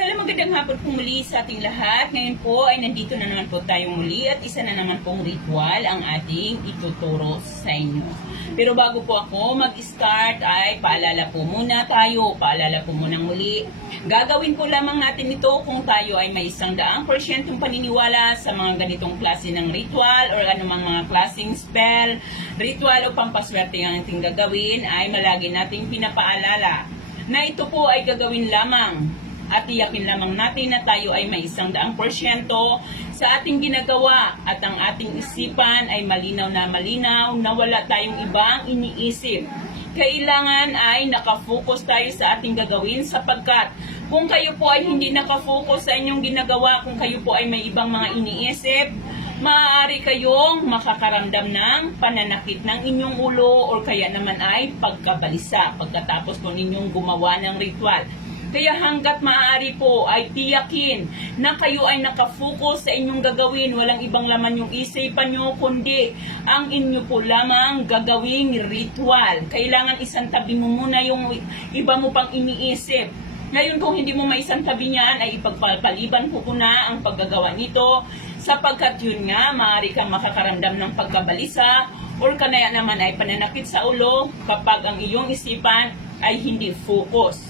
Hello, magandang hapon po muli sa ating lahat. Ngayon po ay nandito na naman po tayo muli at isa na naman pong ritual ang ating ituturo sa inyo. Pero bago po ako mag-start ay paalala po muna tayo, paalala po muna muli. Gagawin po lamang natin ito kung tayo ay may isang daang porsyentong paniniwala sa mga ganitong klase ng ritual or anumang mga klaseng spell, ritual o pampaswerte ang ating gagawin ay malagi nating pinapaalala na ito po ay gagawin lamang at tiyakin lamang natin na tayo ay may isang daang porsyento sa ating ginagawa at ang ating isipan ay malinaw na malinaw na wala tayong ibang iniisip. Kailangan ay nakafocus tayo sa ating gagawin sapagkat kung kayo po ay hindi nakafocus sa inyong ginagawa, kung kayo po ay may ibang mga iniisip, maaari kayong makakaramdam ng pananakit ng inyong ulo o kaya naman ay pagkabalisa pagkatapos po ninyong gumawa ng ritual. Kaya hanggat maaari po ay tiyakin na kayo ay nakafocus sa inyong gagawin. Walang ibang laman yung isipan nyo, kundi ang inyo po lamang gagawing ritual. Kailangan isang tabi mo muna yung iba mo pang iniisip. Ngayon kung hindi mo maisan tabi niyan, ay ipagpapaliban ko po na ang paggagawa nito sapagkat yun nga, maaari kang makakaramdam ng pagkabalisa or kanaya naman ay pananakit sa ulo kapag ang iyong isipan ay hindi focus.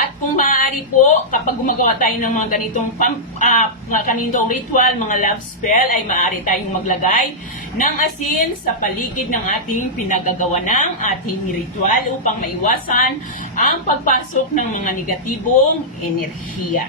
At kung maaari po, kapag gumagawa tayo ng mga ganitong pam, ah, mga ganitong ritual, mga love spell, ay maaari tayong maglagay ng asin sa paligid ng ating pinagagawa ng ating ritual upang maiwasan ang pagpasok ng mga negatibong enerhiya.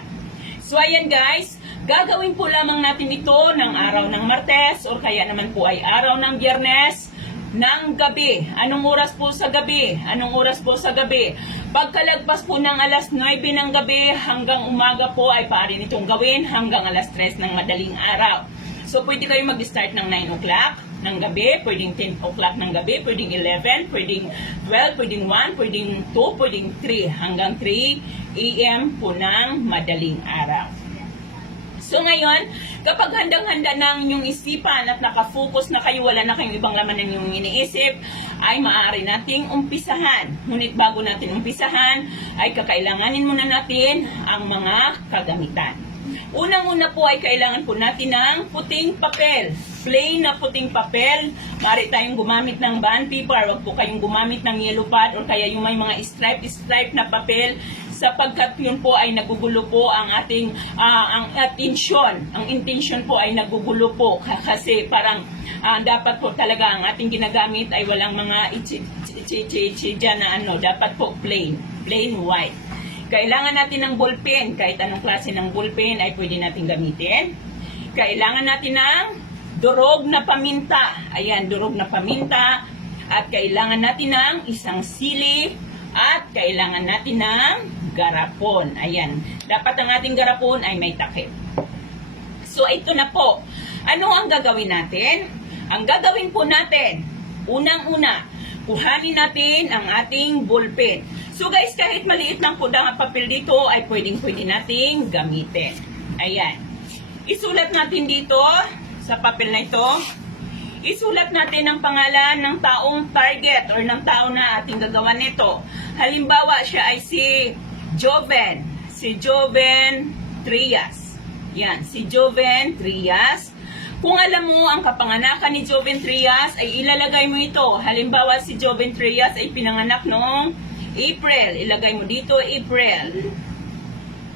So ayan guys, gagawin po lamang natin ito ng araw ng Martes or kaya naman po ay araw ng Biyernes ng gabi. Anong oras po sa gabi? Anong oras po sa gabi? Pagkalagpas po ng alas 9 ng gabi hanggang umaga po ay pari nitong gawin hanggang alas 3 ng madaling araw. So pwede kayo mag-start ng 9 o'clock ng gabi, pwedeng 10 o'clock ng gabi, pwedeng 11, pwedeng 12, pwedeng 1, pwedeng 2, pwedeng 3, hanggang 3 a.m. po ng madaling araw. So ngayon, kapag handang-handa ng inyong isipan at nakafocus na kayo, wala na kayong ibang laman ng inyong iniisip, ay maaari nating umpisahan. Ngunit bago natin umpisahan, ay kakailanganin muna natin ang mga kagamitan. Unang-una po ay kailangan po natin ng puting papel. Plain na puting papel. Maaari tayong gumamit ng bond paper. Huwag po kayong gumamit ng yellow pad or kaya yung may mga stripe-stripe na papel sapagkat yun po ay nagugulo po ang ating ah, ang attention. Ang intention po ay nagugulo po kasi parang ah, dapat po talaga ang ating ginagamit ay walang mga ichi na ano, dapat po plain, plain white. Kailangan natin ng ballpen, kahit anong klase ng ballpen ay pwede natin gamitin. Kailangan natin ng durog na paminta. Ayan, durog na paminta. At kailangan natin ng isang sili. At kailangan natin ng garapon. Ayan. Dapat ang ating garapon ay may takip. So, ito na po. Ano ang gagawin natin? Ang gagawin po natin, unang-una, kuhanin natin ang ating ballpen. So guys, kahit maliit lang po ang papel dito, ay pwedeng-pwede nating gamitin. Ayan. Isulat natin dito, sa papel na ito, isulat natin ang pangalan ng taong target or ng tao na ating gagawa nito. Halimbawa, siya ay si Joven. Si Joven Trias. Yan, si Joven Trias. Kung alam mo ang kapanganakan ni Joven Trias, ay ilalagay mo ito. Halimbawa, si Joven Trias ay pinanganak noong April. Ilagay mo dito, April.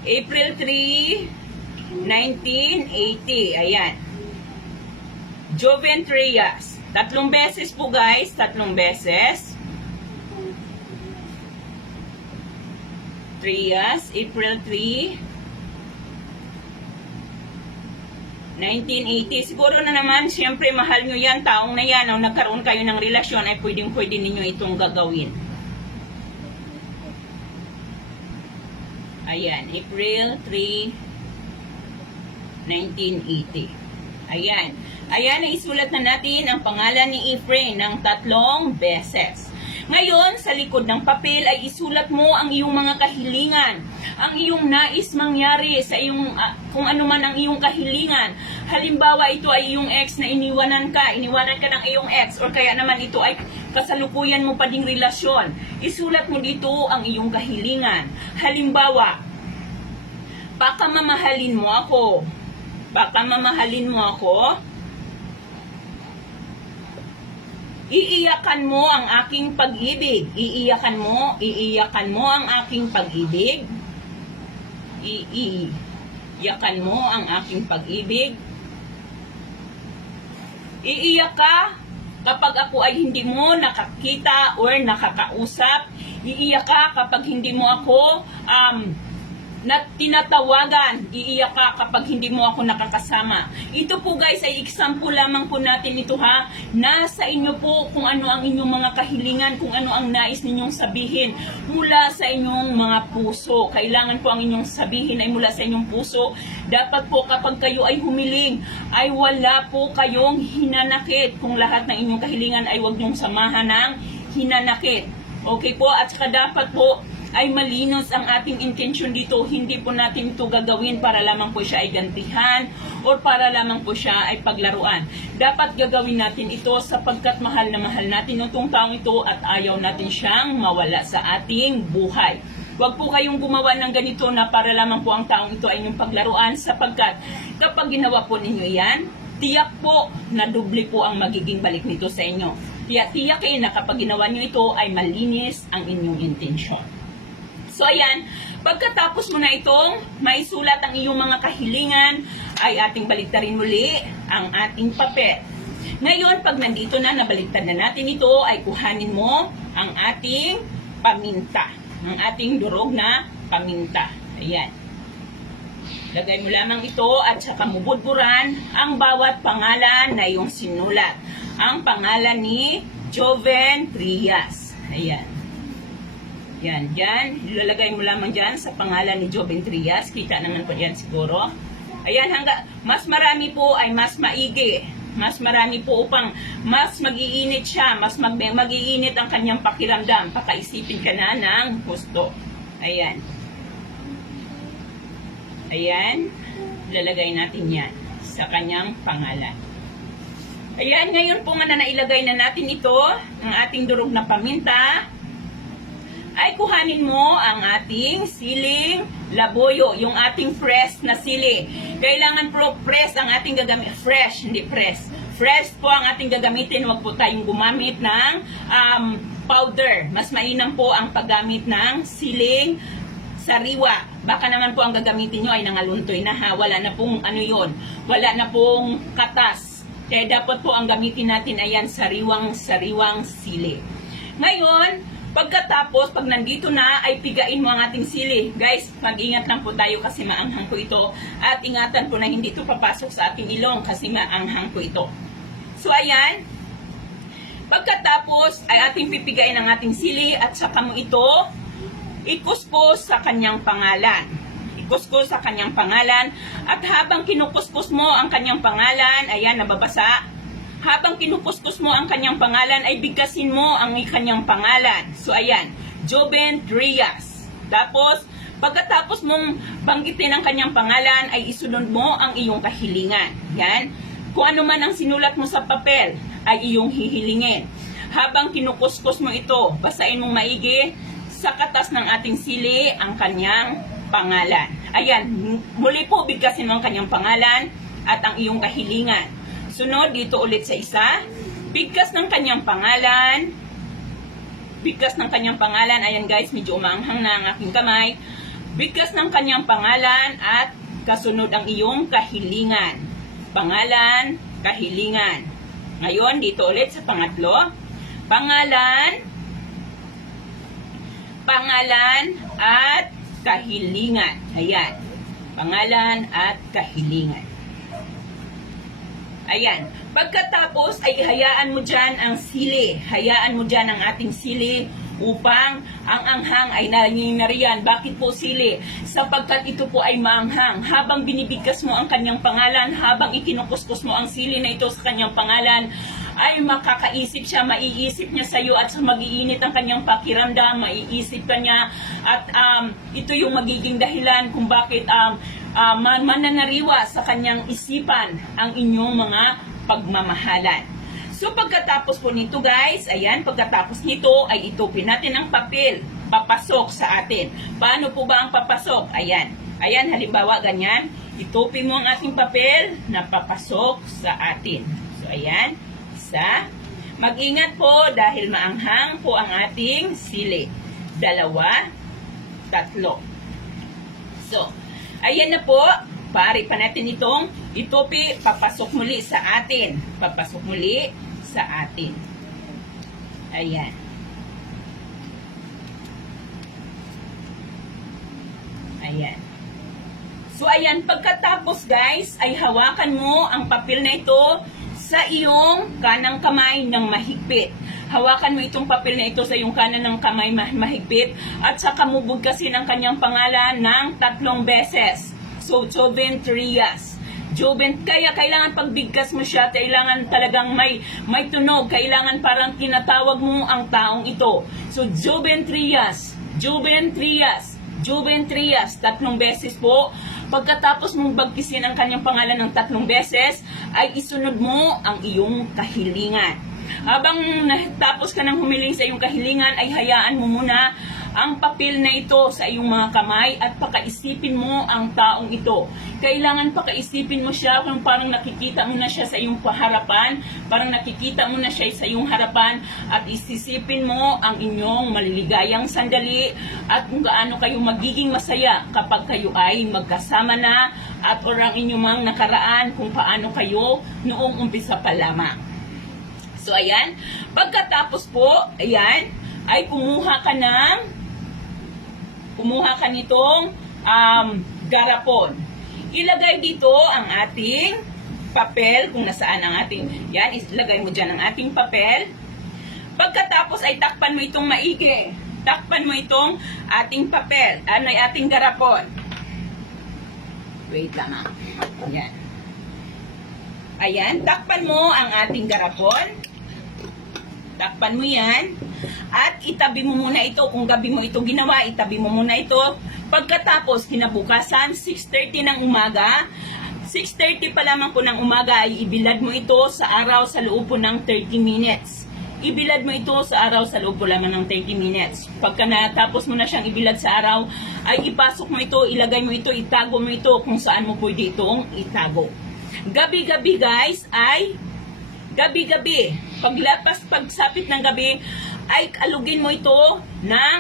April 3, 1980. Ayan. Joven Trias. Tatlong beses po guys, tatlong beses. Trias, April 3, 1980. Siguro na naman, siyempre mahal nyo yan, taong na yan, nung nagkaroon kayo ng relasyon, ay pwedeng pwede ninyo itong gagawin. Ayan, April 3, 1980. Ayan. Ayan, isulat na natin ang pangalan ni Efrain ng tatlong beses. Ngayon, sa likod ng papel ay isulat mo ang iyong mga kahilingan, ang iyong nais mangyari sa iyong, ah, kung ano man ang iyong kahilingan. Halimbawa, ito ay iyong ex na iniwanan ka, iniwanan ka ng iyong ex, or kaya naman ito ay kasalukuyan mo pa ding relasyon. Isulat mo dito ang iyong kahilingan. Halimbawa, baka mamahalin mo ako. Baka mamahalin mo ako. Iiyakan mo ang aking pag-ibig. Iiyakan mo, iiyakan mo ang aking pag-ibig. Iiyakan mo ang aking pag-ibig. Iiyak ka kapag ako ay hindi mo nakakita or nakakausap. Iiyak ka kapag hindi mo ako um, na tinatawagan. Iiyak ka kapag hindi mo ako nakakasama. Ito po guys ay example lamang po natin ito ha. Nasa inyo po kung ano ang inyong mga kahilingan, kung ano ang nais ninyong sabihin mula sa inyong mga puso. Kailangan po ang inyong sabihin ay mula sa inyong puso. Dapat po kapag kayo ay humiling, ay wala po kayong hinanakit. Kung lahat ng inyong kahilingan ay huwag niyong samahan ng hinanakit. Okay po? At saka dapat po ay malinos ang ating intention dito. Hindi po natin ito gagawin para lamang po siya ay gantihan or para lamang po siya ay paglaruan. Dapat gagawin natin ito sapagkat mahal na mahal natin itong taong ito at ayaw natin siyang mawala sa ating buhay. Huwag po kayong gumawa ng ganito na para lamang po ang taong ito ay inyong paglaruan sapagkat kapag ginawa po ninyo yan, tiyak po na doble po ang magiging balik nito sa inyo. Kaya tiyakin na kapag ginawa nyo ito ay malinis ang inyong intensyon. So ayan, pagkatapos mo na itong maisulat ang iyong mga kahilingan, ay ating baliktarin muli ang ating papel. Ngayon, pag nandito na, nabaliktad na natin ito, ay kuhanin mo ang ating paminta. Ang ating durog na paminta. Ayan. Lagay mo lamang ito at saka mubudburan ang bawat pangalan na iyong sinulat. Ang pangalan ni Joven Trias. Ayan. Yan, dyan. Ilalagay mo lamang dyan sa pangalan ni Joven Trias. Kita naman po dyan siguro. Ayan, hangga, mas marami po ay mas maigi. Mas marami po upang mas magiinit siya, mas mag, magiinit ang kanyang pakiramdam. Pakaisipin ka na ng gusto. Ayan. Ayan. Lalagay natin yan sa kanyang pangalan. Ayan, ngayon po nga na natin ito, ang ating durog na paminta ay kuhanin mo ang ating siling laboyo, yung ating fresh na sili. Kailangan pro fresh ang ating gagamit, fresh, hindi press. Fresh po ang ating gagamitin, huwag po tayong gumamit ng um, powder. Mas mainam po ang paggamit ng siling sariwa. Baka naman po ang gagamitin nyo ay nangaluntoy na ha. Wala na pong ano yon, Wala na pong katas. Kaya dapat po ang gamitin natin ayan sariwang-sariwang sili. Ngayon, Pagkatapos, pag nandito na, ay pigain mo ang ating sili. Guys, mag-ingat lang po tayo kasi maanghang po ito. At ingatan po na hindi ito papasok sa ating ilong kasi maanghang po ito. So, ayan. Pagkatapos, ay ating pipigain ang ating sili at saka mo ito ikuskus sa kanyang pangalan. Ikuskus sa kanyang pangalan. At habang kinukuskus mo ang kanyang pangalan, ayan, nababasa, habang kinukuskus mo ang kanyang pangalan, ay bigkasin mo ang kanyang pangalan. So, ayan, Joben Trias. Tapos, pagkatapos mong banggitin ang kanyang pangalan, ay isunod mo ang iyong kahilingan. Yan. Kung ano man ang sinulat mo sa papel, ay iyong hihilingin. Habang kinukuskus mo ito, basain mong maigi sa katas ng ating sili ang kanyang pangalan. Ayan, muli po bigkasin mo ang kanyang pangalan at ang iyong kahilingan. Sunod, dito ulit sa isa. Bigkas ng kanyang pangalan. Bigkas ng kanyang pangalan. Ayan guys, medyo umaanghang na ang aking kamay. Bigkas ng kanyang pangalan at kasunod ang iyong kahilingan. Pangalan, kahilingan. Ngayon, dito ulit sa pangatlo. Pangalan, pangalan at kahilingan. Ayan. Pangalan at kahilingan. Ayan. Pagkatapos ay hayaan mo dyan ang sili. Hayaan mo dyan ang ating sili upang ang anghang ay nanginariyan. Bakit po sili? Sapagkat ito po ay maanghang. Habang binibigkas mo ang kanyang pangalan, habang ikinukuskus mo ang sili na ito sa kanyang pangalan, ay makakaisip siya, maiisip niya sa iyo at sa magiinit ang kanyang pakiramdam, maiisip ka niya at um, ito yung magiging dahilan kung bakit um, uh, man mananariwa sa kanyang isipan ang inyong mga pagmamahalan. So pagkatapos po nito guys, ayan, pagkatapos nito ay itupin natin ang papel, papasok sa atin. Paano po ba ang papasok? Ayan, Ayan, halimbawa ganyan. Itupi mo ang ating papel na papasok sa atin. So, ayan. Isa. Mag-ingat po dahil maanghang po ang ating sili. Dalawa. Tatlo. So, ayan na po. Pari pa natin itong itupi. Papasok muli sa atin. Papasok muli sa atin. Ayan. Ayan. So, ayan, pagkatapos guys, ay hawakan mo ang papel na ito sa iyong kanang kamay ng mahigpit. Hawakan mo itong papel na ito sa iyong kanan ng kamay ma- mahigpit at saka mo bugkasin ang kanyang pangalan ng tatlong beses. So, Joven Trias. Joven, kaya kailangan pagbigkas mo siya, kailangan talagang may, may tunog, kailangan parang tinatawag mo ang taong ito. So, Joven Trias, Joven Trias, Juven Trias, tatlong beses po. Pagkatapos mong bagkisin ang kanyang pangalan ng tatlong beses, ay isunod mo ang iyong kahilingan. Habang natapos ka ng humiling sa iyong kahilingan, ay hayaan mo muna ang papel na ito sa iyong mga kamay at pakaisipin mo ang taong ito. Kailangan pakaisipin mo siya kung parang nakikita mo na siya sa iyong harapan, parang nakikita mo na siya sa iyong harapan at isisipin mo ang inyong maliligayang sandali at kung gaano kayo magiging masaya kapag kayo ay magkasama na at orang inyong mga nakaraan kung paano kayo noong umpisa pa lamang. So, ayan. Pagkatapos po, ayan, ay kumuha ka ng kumuha ka nitong um, garapon. Ilagay dito ang ating papel, kung nasaan ang ating, yan, ilagay mo dyan ang ating papel. Pagkatapos ay takpan mo itong maigi. Takpan mo itong ating papel, ano ay ating garapon. Wait lang ha. Yan. Ayan, takpan mo ang ating garapon. Takpan mo yan. At itabi mo muna ito. Kung gabi mo ito ginawa, itabi mo muna ito. Pagkatapos, kinabukasan, 6.30 ng umaga. 6.30 pa lamang po ng umaga ay ibilad mo ito sa araw sa loob po ng 30 minutes. Ibilad mo ito sa araw sa loob po lamang ng 30 minutes. Pagka natapos mo na siyang ibilad sa araw, ay ipasok mo ito, ilagay mo ito, itago mo ito kung saan mo pwede itong itago. Gabi-gabi guys ay gabi-gabi. Paglapas, pagsapit ng gabi, ay alugin mo ito ng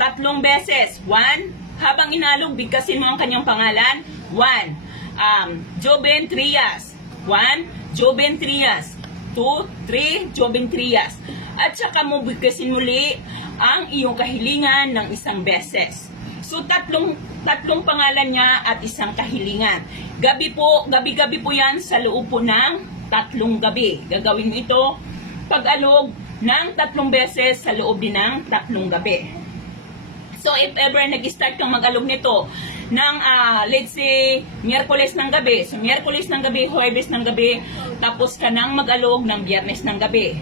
tatlong beses. One, habang inalog, bigkasin mo ang kanyang pangalan. One, um, Joben Trias. One, Joben Trias. Two, three, Joben Trias. At saka mo bigkasin muli ang iyong kahilingan ng isang beses. So tatlong tatlong pangalan niya at isang kahilingan. Gabi po, gabi-gabi po 'yan sa loob po ng tatlong gabi. Gagawin mo ito pag-alog ng tatlong beses sa loob din ng tatlong gabi. So if ever nag-start kang mag-alog nito ng ah, let's say Miyerkules ng gabi, so Miyerkules ng gabi, Huwebes ng gabi, tapos ka nang mag-alog ng Biyernes ng gabi.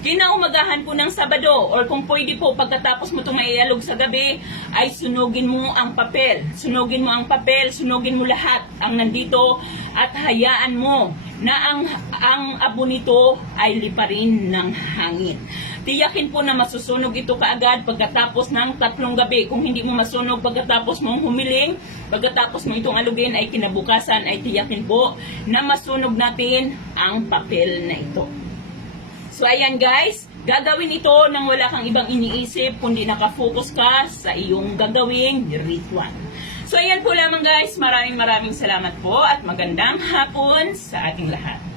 Kinaumagahan po ng Sabado or kung pwede po pagkatapos mo itong ialog sa gabi ay sunugin mo ang papel. Sunugin mo ang papel, sunugin mo lahat ang nandito at hayaan mo na ang, ang abo nito ay liparin ng hangin. Tiyakin po na masusunog ito kaagad pagkatapos ng tatlong gabi. Kung hindi mo masunog pagkatapos mong humiling, pagkatapos mo itong alugin ay kinabukasan ay tiyakin po na masunog natin ang papel na ito. So ayan guys, gagawin ito nang wala kang ibang iniisip kundi nakafocus ka sa iyong gagawing ritual. So ayan po lamang guys, maraming maraming salamat po at magandang hapon sa ating lahat.